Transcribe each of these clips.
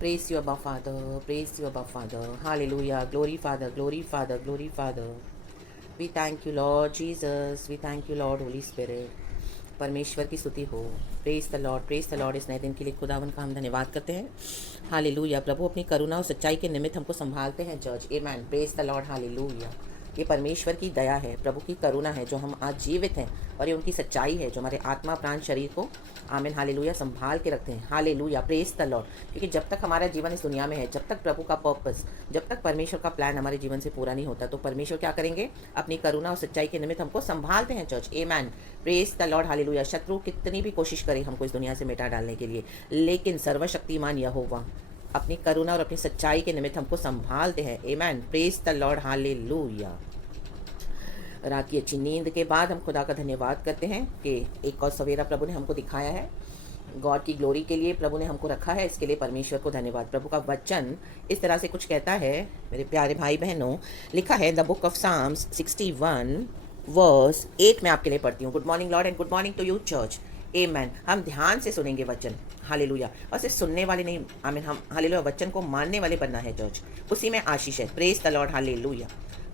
Praise you, Abba Father. Praise you, Abba Father. Hallelujah. Glory, Father. Glory, Father. Glory, Father. We thank you, Lord Jesus. We thank you, Lord Holy Spirit. परमेश्वर की स्तुति हो। Praise the Lord, praise the Lord. इस नए दिन के लिए खुदावन का हम धन्यवाद करते हैं। हालेलुया। प्रभु अपनी करुणा और सच्चाई के निमित्त हमको संभालते हैं church. Amen. Praise the lord. Hallelujah. ये परमेश्वर की दया है, प्रभु की करुणा है जो हम आज जीवित हैं, और ये उनकी सच्चाई है जो हमारे आत्मा प्राण शरीर को आमीन हालेलुया संभाल के रखते हैं। हालेलुया। Praise the lord. क्योंकि जब तक हमारा जीवन इस दुनिया में है, जब तक प्रभु का पर्पस, जब तक परमेश्वर का प्लान हमारे जीवन से पूरा नहीं होता, तो परमेश्वर क्या करेंगे? अपनी करुणा और सच्चाई के निमित्त हमको संभालते हैं church. Amen. Praise the lord. Hallelujah. शत्रु कितनी भी कोशिश करे हमको इस दुनिया से मिटा डालने के लिए, लेकिन सर्वशक्तिमान यहोवा अपनी करुणा और अपनी सच्चाई के निमित्त हमको संभालते हैं। Amen. Praise the lord. Hallelujah. रात की अच्छी नींद के बाद हम खुदा का धन्यवाद करते हैं कि एक और सवेरा प्रभु ने हमको दिखाया है। गॉड की ग्लोरी के लिए प्रभु ने हमको रखा है, इसके लिए परमेश्वर को धन्यवाद। प्रभु का वचन इस तरह से कुछ कहता है, मेरे प्यारे भाई बहनों, लिखा है the book of Psalms 61 verse 8 में आपके लिए पढ़ती हूँ। Good morning lord and good morning to you church. Amen. हम ध्यान से सुनेंगे वचन। हालेलुया। और सिर्फ सुनने वाले नहीं, आमीन, हम हालेलुया वचन को मानने वाले बनना है चर्च। उसी में आशीष है। Praise the lord. हालेलुया।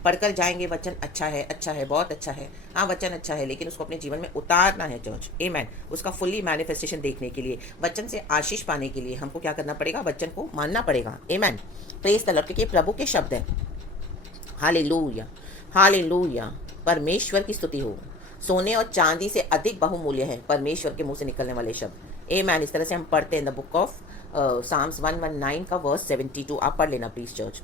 पढ़कर जाएंगे वचन अच्छा है, अच्छा है, बहुत अच्छा है। हाँ, वचन अच्छा है, लेकिन उसको अपने जीवन में उतारना है चर्च। आमेन। उसका फुल्ली मैनिफेस्टेशन देखने के लिए, वचन से आशीष पाने के लिए हमको क्या करना पड़ेगा? वचन को मानना पड़ेगा। आमेन। Praise the lord. क्योंकि प्रभु के शब्द हैं। हालेलुया। हालेलुया। परमेश्वर की स्तुति हो। सोने और चांदी से अधिक बहुमूल्य है परमेश्वर के मुंह से निकलने वाले शब्द। आमेन। इस तरह से हम पढ़ते हैं द बुक ऑफ साम्स 119 का वर्स 72। आप पढ़ लेना प्लीज चर्च।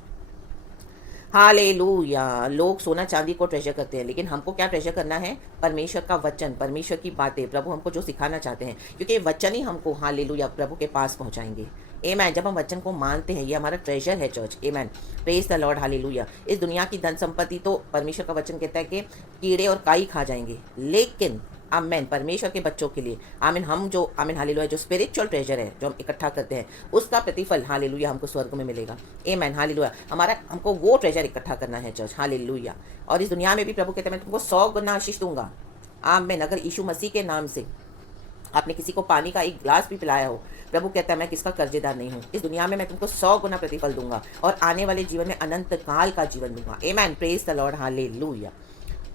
हालेलुया। लोग सोना चांदी को ट्रेजर करते हैं, लेकिन हमको क्या ट्रेजर करना है? परमेश्वर का वचन, परमेश्वर की बातें, प्रभु हमको जो सिखाना चाहते हैं, क्योंकि वचन ही हमको हालेलुया प्रभु के पास पहुंचाएंगे। आमेन। जब हम वचन को मानते हैं, ये हमारा ट्रेजर है church. Amen. Praise the lord. Hallelujah. इस दुनिया की धन संपत्ति तो परमेश्वर का वचन कहता है कि कीड़े और काई खा जाएंगे, लेकिन आमेन परमेश्वर के बच्चों के लिए आमीन हम जो आमीन हालेलुया जो स्पिरिचुअल ट्रेजर है जो हम इकट्ठा करते हैं, उसका प्रतिफल हालेलुया हमको स्वर्ग में मिलेगा। आमेन। हालेलुया। हमारा हमको वो ट्रेजर इकट्ठा करना है चर्च। हालेलुया। और इस दुनिया में भी प्रभु कहते हैं मैं तुमको 100 गुना आशीष दूंगा। आमीन। अगर यीशु मसीह के नाम से आपने किसी को पानी का एक ग्लास भी पिलाया हो, प्रभु कहता है मैं किसका कर्जेदार नहीं हूँ। इस दुनिया में मैं तुमको 100 गुना प्रतिफल दूंगा, और आने वाले जीवन में अनंत काल का जीवन दूंगा। Amen. Praise the lord. Hallelujah.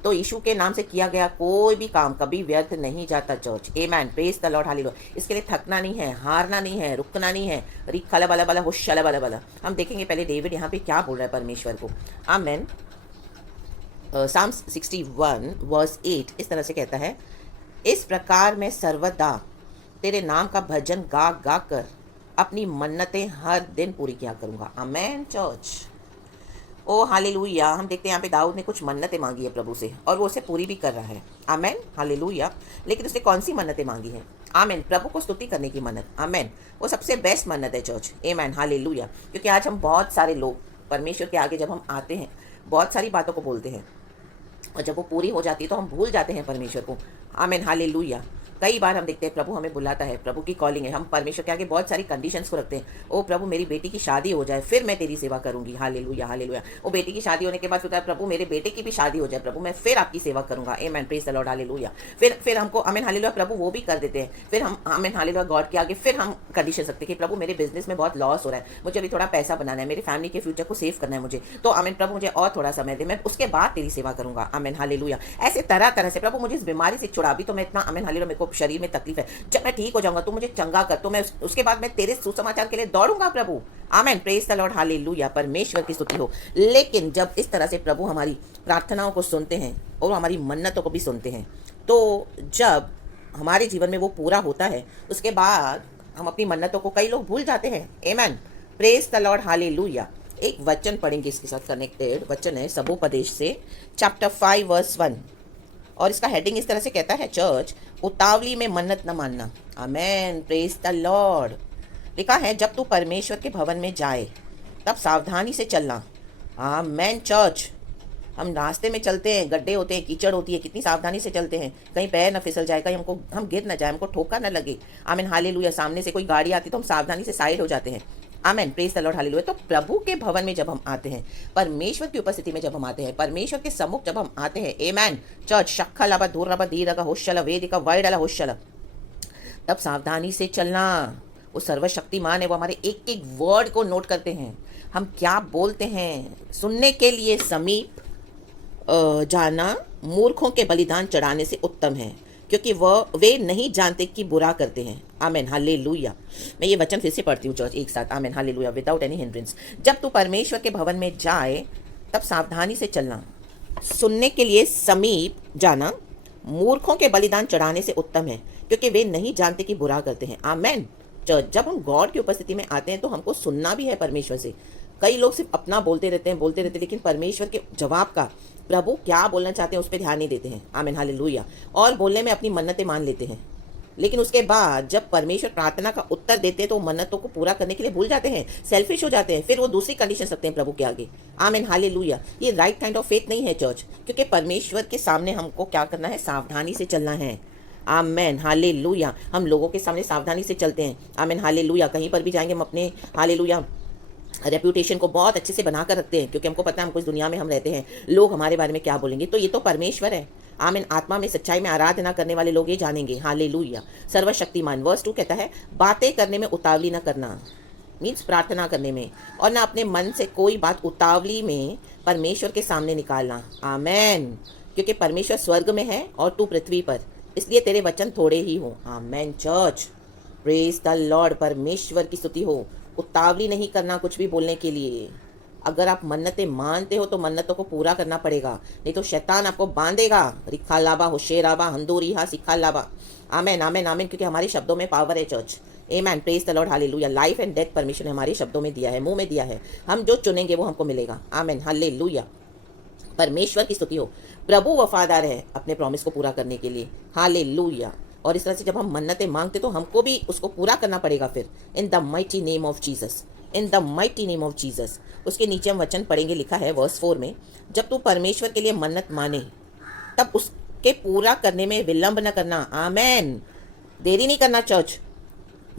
तो यीशु के नाम से किया गया कोई भी काम कभी व्यर्थ नहीं जाता church. Amen. Praise the lord. Hallelujah. इसके लिए थकना नहीं है, हारना नहीं है, रुकना नहीं है। रिखला बला बला हुशला बला बला। हम देखेंगे पहले डेविड यहाँ पे क्या बोल रहा है परमेश्वर को। आमेन। साम्स 61 वर्स 8 इस तरह से कहता है, इस प्रकार मैं सर्वदा तेरे नाम का भजन गा गा कर अपनी मन्नतें हर दिन पूरी किया करूँगा। आमेन चर्च। ओ हालेलुया। हम देखते हैं यहाँ पे दाऊद ने कुछ मन्नतें मांगी है प्रभु से, और वो उसे पूरी भी कर रहा है। आमेन। हालेलुया। लेकिन उसने कौन सी मन्नतें मांगी हैं? आमेन। प्रभु को स्तुति करने की मन्नत। आमेन। वो सबसे बेस्ट मन्नत है चर्च। आमेन। हालेलुया। क्योंकि आज हम बहुत सारे लोग परमेश्वर के आगे जब हम आते हैं, बहुत सारी बातों को बोलते हैं, और जब वो पूरी हो जाती है तो हम भूल जाते हैं परमेश्वर को। आमेन। हालेलुया। कई बार हम देखते हैं प्रभु हमें बुलाता है, प्रभु की कॉलिंग है, हम परमेश्वर के आगे बहुत सारी कंडीशंस को रखते हैं। ओ प्रभु मेरी बेटी की शादी हो जाए फिर मैं तेरी सेवा करूंगी। हालेलुया। हालेलुया। वो बेटी की शादी होने के बाद फिर प्रभु मेरे बेटे की भी शादी हो जाए, प्रभु मैं फिर आपकी सेवा करूंगा। Amen. Praise the lord. Hallelujah. फिर हमको आमेन हालेलुया प्रभु वो भी कर देते हैं। फिर हम आमेन हालेलुया गॉड के आगे फिर हम कंडीशन सकते हैं कि प्रभु मेरे बिजनेस में बहुत लॉस हो रहा है, मुझे अभी थोड़ा पैसा बनाना है, मेरी फैमिली के फ्यूचर को सेव करना है मुझे, तो आमेन प्रभु मुझे और थोड़ा समय दे, मैं उसके बाद तेरी सेवा करूंगा। आमेन। हालेलुया। ऐसे तरह तरह से प्रभु मुझे इस बीमारी से छुड़ा, भी तो मैं इतना आमेन हालेलुया मेरे को शरीर में तकलीफ है, जब मैं ठीक हो जाऊंगा तू मुझे चंगा कर, तो मैं उसके बाद मैं तेरे सुसमाचार के लिए दौड़ूंगा प्रभु। Amen. Praise the lord. Hallelujah. परमेश्वर की स्तुति हो। लेकिन जब इस तरह से प्रभु हमारी प्रार्थनाओं को सुनते हैं और हमारी मन्नतों को भी सुनते हैं, तो जब हमारे जीवन में वो पूरा होता है, उसके बाद हम अपनी मन्नतों को कई लोग भूल जाते हैं। Amen. Praise the lord. Hallelujah. एक वचन पढ़ेंगे इसके साथ कनेक्टेड वचन है सबोपदेश से चैप्टर 5 वर्स 1, और इसका हेडिंग इस तरह से कहता है चर्च, उतावली में मन्नत न मानना। आमेन। Praise the lord. लिखा है जब तू परमेश्वर के भवन में जाए तब सावधानी से चलना। आमेन चर्च। हम रास्ते में चलते हैं, गड्ढे होते हैं, कीचड़ होती है, कितनी सावधानी से चलते हैं, कहीं पैर न फिसल जाए, कहीं हम गिर न जाए, हमको ठोकर न लगे। आमीन हालेलुया। सामने से कोई गाड़ी आती तो हम सावधानी से साइड हो जाते हैं। Amen. Praise the lord. Hallelujah. तो प्रभु के भवन में जब हम आते हैं, परमेश्वर की उपस्थिति में जब हम आते हैं, परमेश्वर के सम्मुख जब हम आते हैं, आमेन चर्च, शक्खा लबा धूर रबा धी रगा होशला वेदिका वाइडला होशला, तब सावधानी से चलना। वो सर्वशक्तिमान है, वो हमारे एक एक वर्ड को नोट करते हैं। हम क्या बोलते हैं। सुनने के लिए समीप जाना मूर्खों के बलिदान चढ़ाने से उत्तम है, क्योंकि वे नहीं जानते कि बुरा करते हैं। आमेन, हालेलुया। मैं ये वचन फिर से पढ़ती हूँ चर्च एक साथ। आमेन, हालेलुया। Without any hindrance. जब तू परमेश्वर के भवन में जाए तब सावधानी से चलना। सुनने के लिए समीप जाना मूर्खों के बलिदान चढ़ाने से उत्तम है, क्योंकि वे नहीं जानते कि बुरा करते हैं। आमेन। चर्च, जब हम गॉड की उपस्थिति में आते हैं तो हमको सुनना भी है परमेश्वर से। कई लोग सिर्फ अपना बोलते रहते हैं, लेकिन परमेश्वर के जवाब का, प्रभु क्या बोलना चाहते हैं, उस पर ध्यान नहीं देते हैं। आमीन, हालेलुया। और बोलने में अपनी मन्नतें मान लेते हैं, लेकिन उसके बाद जब परमेश्वर प्रार्थना का उत्तर देते हैं तो मन्नतों को पूरा करने के लिए भूल जाते हैं, सेल्फिश हो जाते हैं, फिर वो दूसरी कंडीशन रखते हैं प्रभु के आगे। आमीन, हालेलुया। ये राइट काइंड ऑफ फेथ नहीं है चर्च, क्योंकि परमेश्वर के सामने हमको क्या करना है, सावधानी से चलना है। आमेन, हालेलुया। हम लोगों के सामने सावधानी से चलते हैं। आमीन, हालेलुया। कहीं पर भी जाएंगे हम अपने हालेलुया रेप्यूटेशन को बहुत अच्छे से बना कर रखते हैं, क्योंकि हमको पता है हमको इस दुनिया में हम रहते हैं, लोग हमारे बारे में क्या बोलेंगे। तो ये तो परमेश्वर है। आमीन। आत्मा में सच्चाई में आराधना करने वाले लोग ये जानेंगे। हालेलुया। सर्वशक्तिमान। वर्स 2 कहता है, बातें करने में उतावली न करना, मीन्स प्रार्थना करने में, और ना अपने मन से कोई बात उतावली में परमेश्वर के सामने निकालना। आमेन। क्योंकि परमेश्वर स्वर्ग में है और तू पृथ्वी पर, इसलिए तेरे वचन थोड़े ही हो। आमेन चर्च। Praise the Lord. परमेश्वर की स्तुति हो। उतावली नहीं करना कुछ भी बोलने के लिए। अगर आप मन्नतें मानते हो तो मन्नतों को पूरा करना पड़ेगा, नहीं तो शैतान आपको बांधेगा। रिखा लाबा, होशेराबा, हंदूरीहा, सिखा लाबा। आमेन, आमेन, आमेन। क्योंकि हमारे शब्दों में पावर है church. Amen. Praise the lord, hallelujah. Life and death परमेश्वर ने हमारे शब्दों में दिया है, मुंह में दिया है। हम जो चुनेंगे वो हमको मिलेगा। आमेन, हालेलुया। परमेश्वर की स्तुति हो। प्रभु वफादार है अपने प्रॉमिस को पूरा करने के लिए। हालेलुया। और इस तरह से जब हम मन्नतें मांगते तो हमको भी उसको पूरा करना पड़ेगा फिर। In the mighty name of Jesus, in the mighty name of Jesus. उसके नीचे हम वचन पढ़ेंगे, लिखा है वर्स 4 में, जब तू परमेश्वर के लिए मन्नत माने तब उसके पूरा करने में विलंब न करना। आमेन। देरी नहीं करना चर्च।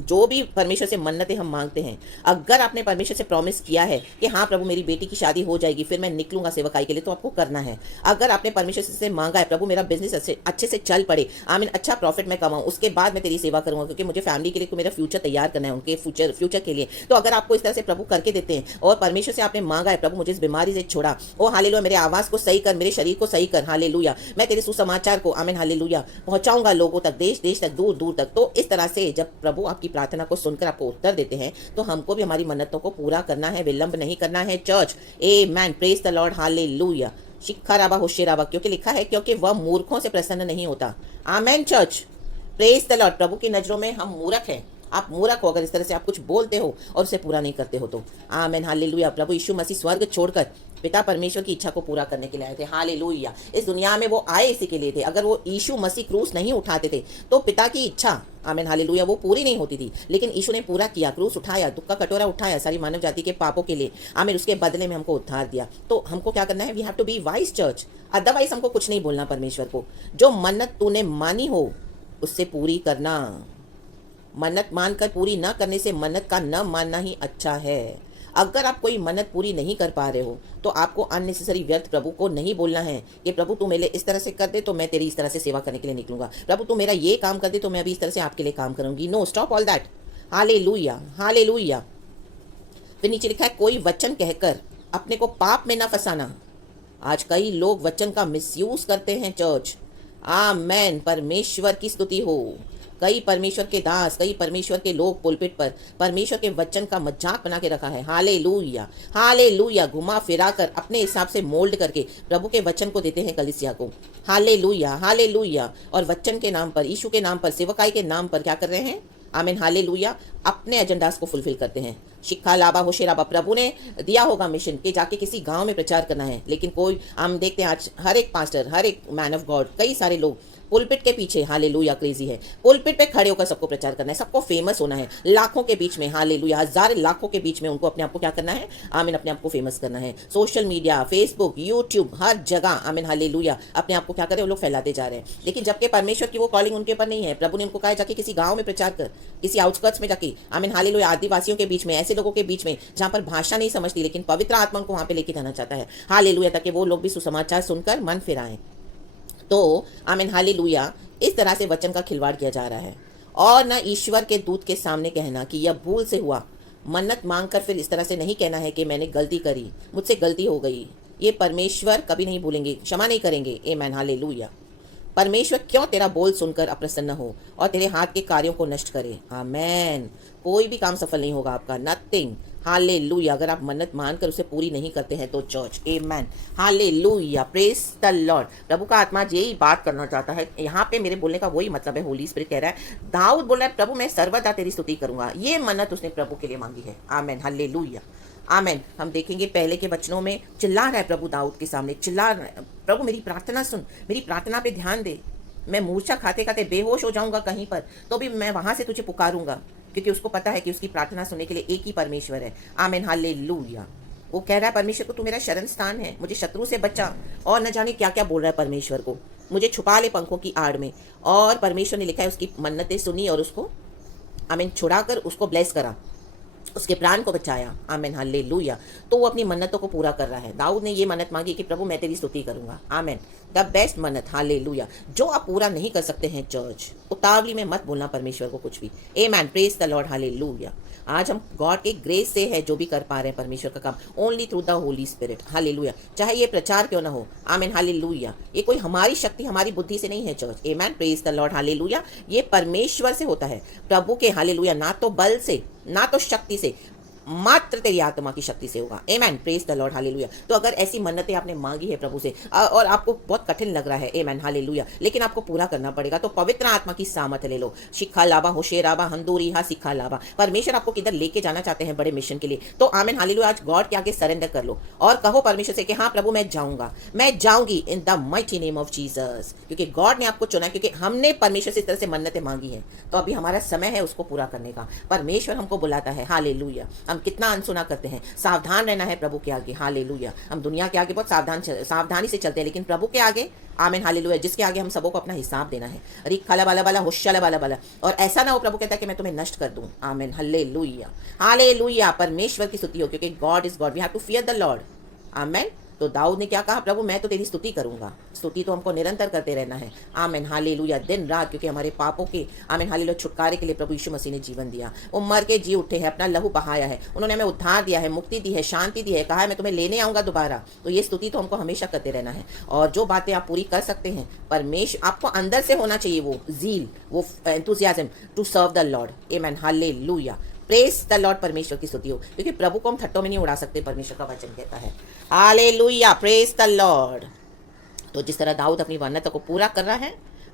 जो भी परमेश्वर से मन्नतें हम मांगते हैं, अगर आपने परमेश्वर से प्रॉमिस किया है कि हाँ प्रभु मेरी बेटी की शादी हो जाएगी, फिर मैं निकलूंगा सेवकाई के लिए, तो आपको करना है। अगर आपने परमेश्वर से मांगा है प्रभु मेरा बिजनेस अच्छे से चल पड़े, आमीन, अच्छा प्रॉफिट मैं कमाऊँ, उसके बाद मैं तेरी सेवा करूंगा, क्योंकि मुझे फैमिली के लिए मेरा फ्यूचर तैयार करना है, उनके फ्यूचर के लिए। तो अगर आपको इस तरह से प्रभु करके देते हैं और परमेश्वर से आपने मांगा है प्रभु मुझे इस बीमारी से छोड़ा, ओ हालेलुया, मेरे आवाज़ को सही कर, मेरे शरीर को सही कर, हालेलुया, मैं तेरे सुसमाचार को, आमीन, हालेलुया, पहुंचाऊंगा लोगों तक, देश देश तक, दूर दूर तक। तो इस तरह से जब प्रभु आपकी प्रार्थना को सुनकर आपको उत्तर देते हैं तो हमको भी हमारी मन्नतों को पूरा करना है, विलंब नहीं करना है church. Amen. Praise the lord, hallelujah. शिखाराबा, होशेराबा। क्योंकि लिखा है, क्योंकि वह मूर्खों से प्रसन्न नहीं होता। Amen church. Praise the lord. प्रभु की नजरों में हम मूर्ख हैं। आप मूर्ख हो अगर इस तरह से आप कुछ बोलते हो और उसे पूरा नहीं करते हो तो। आमेन, हालेलुया। प्रभु यीशु मसीह स्वर्ग छोड़कर पिता परमेश्वर की इच्छा को पूरा करने के लिए आए थे। हालेलुया। इस दुनिया में वो आए इसी के लिए थे। अगर वो यीशु मसीह क्रूस नहीं उठाते थे तो पिता की इच्छा, आमेन, हालेलुया, वो पूरी नहीं होती थी। लेकिन यीशु ने पूरा किया, क्रूस उठाया, दुख का कटोरा उठाया सारी मानव जाति के पापों के लिए। आमेन। उसके बदले में हमको उद्धार दिया। तो हमको क्या करना है, we have to be wise church. Otherwise हमको कुछ नहीं बोलना परमेश्वर को। जो मन्नत तूने मानी हो उससे पूरी करना। मन्नत मानकर पूरी न करने से मन्नत का न मानना ही अच्छा है। अगर आप कोई मन्नत पूरी नहीं कर पा रहे हो तो आपको अननेसेसरी व्यर्थ प्रभु को नहीं बोलना है कि प्रभु तू मेरे इस तरह से कर दे तो मैं तेरी इस तरह से सेवा करने के लिए निकलूंगा, प्रभु तू मेरा ये काम कर दे तो मैं अभी इस तरह से आपके लिए काम करूंगी। No, stop all that. Hallelujah, hallelujah. फिर नीचे लिखा है, कोई वचन कहकर अपने को पाप में ना फंसाना। आज कई लोग वचन का मिसयूज करते हैं चर्च। आमेन। परमेश्वर की स्तुति हो। कई परमेश्वर के दास, कई परमेश्वर के लोग पुलपिट पर परमेश्वर के वचन का मजाक बना के रखा है। Hallelujah, hallelujah. घुमा फिरा कर अपने हिसाब से मोल्ड करके प्रभु के वचन को देते हैं कलीसिया को। Hallelujah, hallelujah. और वचन के नाम पर, यीशु के नाम पर, सेवकाई के नाम पर क्या कर रहे हैं, आमीन, हालेलुया, अपने एजेंडास को फुलफिल करते हैं। शिखा लाबा, होशेराबा। प्रभु ने दिया होगा मिशन कि जाके किसी गांव में प्रचार करना है, लेकिन कोई, हम देखते हैं आज हर एक पास्टर, हर एक मैन ऑफ गॉड, कई सारे लोग पुलपिट के पीछे, हालेलुया, क्रेजी है। पुलपिट पे खड़े होकर सबको प्रचार करना है, सबको फेमस होना है, लाखों के बीच में, हालेलुया, हजार लाखों के बीच में उनको अपने आप को क्या करना है, आमीन, अपने आप को फेमस करना है। सोशल मीडिया, फेसबुक, यूट्यूब, हर जगह, आमीन, हालेलुया, अपने आप को क्या करें, वो लोग फैलाते जा रहे हैं। लेकिन जबकि परमेश्वर की वो कॉलिंग उनके ऊपर नहीं है। प्रभु ने उनको कहा जाके किसी गाँव में प्रचार कर, किसी आउटस्कर्ट्स में जाके, आमीन, हालेलुया, आदिवासियों के बीच में, ऐसे लोगों के बीच में जहाँ पर भाषा नहीं समझती, लेकिन पवित्र आत्मा उनको वहाँ पे लेके जाना चाहता है। हालेलुया, ताकि वो लोग भी सुसमाचार सुनकर मन फिराएं। तो आमीन, हालेलुया, इस तरह से वचन का खिलवाड़ किया जा रहा है। और न ईश्वर के दूत के सामने कहना कि यह भूल से हुआ। मन्नत मांग कर फिर इस तरह से नहीं कहना है कि मैंने गलती करी, मुझसे गलती हो गई। ये परमेश्वर कभी नहीं भूलेंगे, क्षमा नहीं करेंगे। आमेन, हालेलुया। परमेश्वर क्यों तेरा बोल सुनकर अप्रसन्न हो और तेरे हाथ के कार्यों को नष्ट करे। आमेन। कोई भी काम सफल नहीं होगा आपका, नथिंग। हालेलुया। अगर आप मन्नत मानकर उसे पूरी नहीं करते हैं तो church. Amen, hallelujah, praise the lord. प्रभु का आत्मा यही बात करना चाहता है। यहाँ पे मेरे बोलने का वही मतलब है, होली स्पिरिट कह रहा है। दाऊद बोल रहा है प्रभु मैं सर्वदा तेरी स्तुति करूंगा। ये मन्नत उसने प्रभु के लिए मांगी है। आमेन, हालेलुया, आमेन। हम देखेंगे पहले के वचनों में चिल्ला रहा है प्रभु दाऊद के सामने, चिल्ला रहा है प्रभु मेरी प्रार्थना सुन, मेरी प्रार्थना पे ध्यान दे। मैं मूर्छा खाते खाते बेहोश हो जाऊंगा कहीं पर तो भी मैं वहां से तुझे पुकारूंगा, क्योंकि उसको पता है कि उसकी प्रार्थना सुनने के लिए एक ही परमेश्वर है। आमेन, हालेलुया। वो कह रहा है परमेश्वर को तू मेरा शरण स्थान है, मुझे शत्रु से बचा। और न जाने क्या क्या बोल रहा है परमेश्वर को, मुझे छुपा ले पंखों की आड़ में। और परमेश्वर ने लिखा है उसकी मन्नतें सुनी और उसको आमीन छुड़ाकर उसको ब्लेस करा, उसके प्राण को बचाया। आमेन, हालेलुया। तो वो अपनी मन्नतों को पूरा कर रहा है। दाऊद ने ये मन्नत मांगी कि प्रभु मैं तेरी स्तुति करूंगा। आमेन, द बेस्ट मन्नत, हालेलुया, जो आप पूरा नहीं कर सकते हैं चर्च। उतावली में मत बोलना परमेश्वर को कुछ भी। आमेन, प्रेज द लॉर्ड, हालेलुया। आज हम गॉड के ग्रेस से है जो भी कर पा रहे हैं परमेश्वर का काम, only through the Holi spirit. Hallelujah. चाहे ये प्रचार क्यों ना हो। आमेन, हालेलुया। ये कोई हमारी शक्ति हमारी बुद्धि से नहीं है church. Amen, praise the lord, hallelujah. ये परमेश्वर से होता है, प्रभु के। हालेलुया। ना तो बल से ना तो शक्ति से, मात्र तेरी आत्मा की शक्ति से होगा। आमेन, प्रेज द लॉर्ड, हालेलुया। तो अगर ऐसी मन्नतें आपने मांगी है प्रभु से और आपको बहुत कठिन लग रहा है, आमेन, हालेलुया, लेकिन आपको पूरा करना पड़ेगा, तो पवित्र आत्मा की सामर्थ ले लो। शिखा लाबा होशेराबा हंदूरी हा सिखा लाबा। परमेश्वर आपको किधर लेके जाना चाहते हैं बड़े मिशन के लिए, तो आमेन, हालेलुया। आज गॉड के आगे सरेंडर कर लो और कहो परमेश्वर से कि हाँ प्रभु मैं जाऊंगा, मैं जाऊंगी in the mighty name of Jesus. क्योंकि गॉड ने आपको चुना, क्योंकि हमने परमेश्वर से इस तरह से मन्नतें मांगी है, तो अभी हमारा समय है उसको पूरा करने का। परमेश्वर हमको बुलाता है। हालेलुया। हम कितना अनसुना करते हैं। सावधान रहना है प्रभु के आगे। हालेलुया। हम दुनिया के आगे बहुत सावधानी से चलते हैं, लेकिन प्रभु के आगे, आमेन, हालेलुया, जिसके आगे हम सबको अपना हिसाब देना है। अरे खाला बाला बाला होशाला बाला बाला। और ऐसा ना हो प्रभु कहता है कि मैं तुम्हें नष्ट कर दूं। Amen, hallelujah, hallelujah. परमेश्वर की स्तुति हो, क्योंकि God is God, we have to fear the Lord. Amen. तो दाऊद ने क्या कहा, प्रभु मैं तो तेरी स्तुति करूंगा। स्तुति तो हमको निरंतर करते रहना है। आमेन, हालेलुया, दिन रात, क्योंकि हमारे पापों के, आमेन, हालेलुया, छुटकारे के लिए प्रभु यीशु मसीह ने जीवन दिया। वो मर के जी उठे हैं, अपना लहू बहाया है, उन्होंने हमें उद्धार दिया है, मुक्ति दी है, शांति दी है, कहा है मैं तुम्हें लेने आऊंगा दोबारा। तो ये स्तुति तो हमको हमेशा करते रहना है। और जो बातें आप पूरी कर सकते हैं, परमेश्वर आपको अंदर से होना चाहिए वो जील, वो enthusiasm to serve the Lord. Amen, hallelujah, praise the Lord. परमेश्वर की स्तुति हो, क्योंकि प्रभु को हम थट्टों में नहीं उड़ा सकते, परमेश्वर का वचन कहता है। Hallelujah, praise the Lord. तो जिस तरह दाऊद अपनी मन्नतों को पूरा कर रहा है,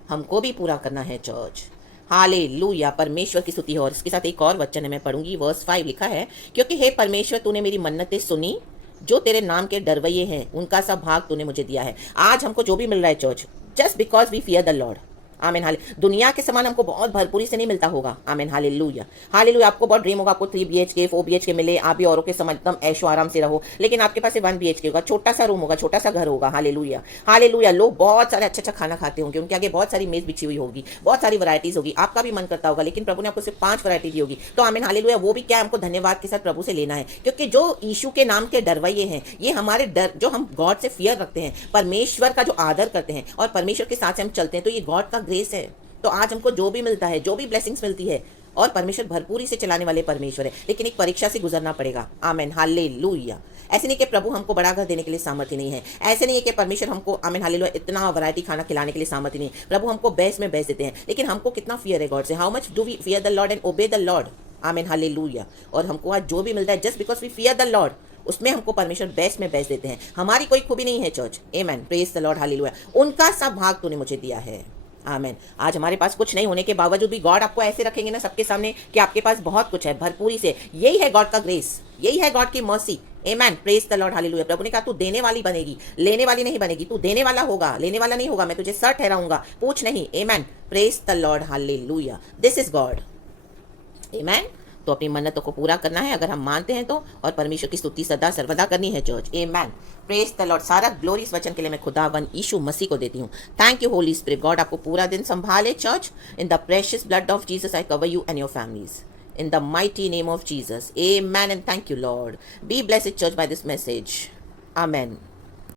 हमको भी पूरा करना है चर्च। हालेलुया, परमेश्वर की स्तुति हो। और इसके साथ एक और वचन है, मैं पढ़ूंगी, वर्स 5 लिखा है, क्योंकि हे परमेश्वर तूने मेरी मन्नतें सुनी, जो तेरे नाम के डरवैये हैं उनका सब भाग तूने मुझे दिया है। आज हमको जो भी मिल रहा है church, just because we fear the Lord. Amen, हाले। दुनिया के समान हमको बहुत भरपूरी से नहीं मिलता होगा। आमेन, हालेलुया, हालेलुया। आपको बहुत ड्रीम होगा, आपको 3 BHK 4 BHK मिले, आप भी औरों के समान एकदम ऐशो आराम से रहो, लेकिन आपके पास 1 BHK होगा, छोटा सा रूम होगा, छोटा सा घर होगा। Hallelujah, hallelujah. लोग बहुत सारे अच्छा खाना खाते होंगे, उनके आगे बहुत सारी मेज बिछी हुई होगी, बहुत सारी वैरायटीज होगी, आपका भी मन करता होगा, लेकिन प्रभु ने आपको सिर्फ 5 वैरायटी दी होगी। तो आमेन, हालेलुया। वो भी क्या हमको धन्यवाद के साथ प्रभु से लेना है, क्योंकि जो यीशु के नाम के डरवैये हैं, ये हमारे डर, जो हम गॉड से फियर रखते हैं, परमेश्वर का जो आदर करते हैं और परमेश्वर के साथ से हम चलते हैं, तो ये गॉड का ग्रेस है। तो आज हमको जो भी मिलता है, जो भी ब्लेसिंग्स मिलती है, और परमेश्वर भरपूरी से चलाने वाले परमेश्वर है, लेकिन एक परीक्षा से गुजरना पड़ेगा। आमेन, हालेलुया। ऐसे नहीं कि प्रभु हमको बड़ा घर देने के लिए सामर्थ्य नहीं है, ऐसे नहीं है कि परमेश्वर हमको, आमेन, हालेलुया, इतना वैरायटी खाना खिलाने के लिए सामर्थ्य नहीं है। प्रभु हमको बेस्ट में बेस्ट देते हैं, लेकिन हमको कितना फियर है गॉड से। How much do we fear the Lord and obey the Lord. Amen, hallelujah. और हमको आज जो भी मिलता है, just because we fear the Lord, उसमें हमको परमेश्वर बेस्ट में बेस्ट देते हैं। हमारी कोई खूबी नहीं है church. Amen, praise the lord, hallelujah. उनका सब भाग तूने मुझे दिया है। आमेन। आज हमारे पास कुछ नहीं होने के बावजूद भी गॉड आपको ऐसे रखेंगे ना सबके सामने कि आपके पास बहुत कुछ है, भरपूरी से। यही है गॉड का ग्रेस, यही है गॉड की mercy. Amen, praise the lord, hallelujah. प्रभु ने कहा तू देने वाली बनेगी, लेने वाली नहीं बनेगी। तू देने वाला होगा, लेने वाला नहीं होगा। मैं तुझे सर ठहराऊंगा, पूछ नहीं। Amen, praise the lord, hallelujah. This is God. Amen. तो अपनी मन्नतों को पूरा करना है अगर हम मानते हैं तो, और परमेश्वर की स्तुति सदा सर्वदा करनी है church. Amen, praise the Lord. सारा ग्लोरी इस वचन के लिए मैं खुदावन यीशु मसीह को देती हूँ। Thank you Holi spirit. God आपको पूरा दिन संभाले church. In the precious blood of Jesus I cover you and your families in the mighty name of Jesus. Amen and thank you, Lord. Be blessed church by this message. Amen.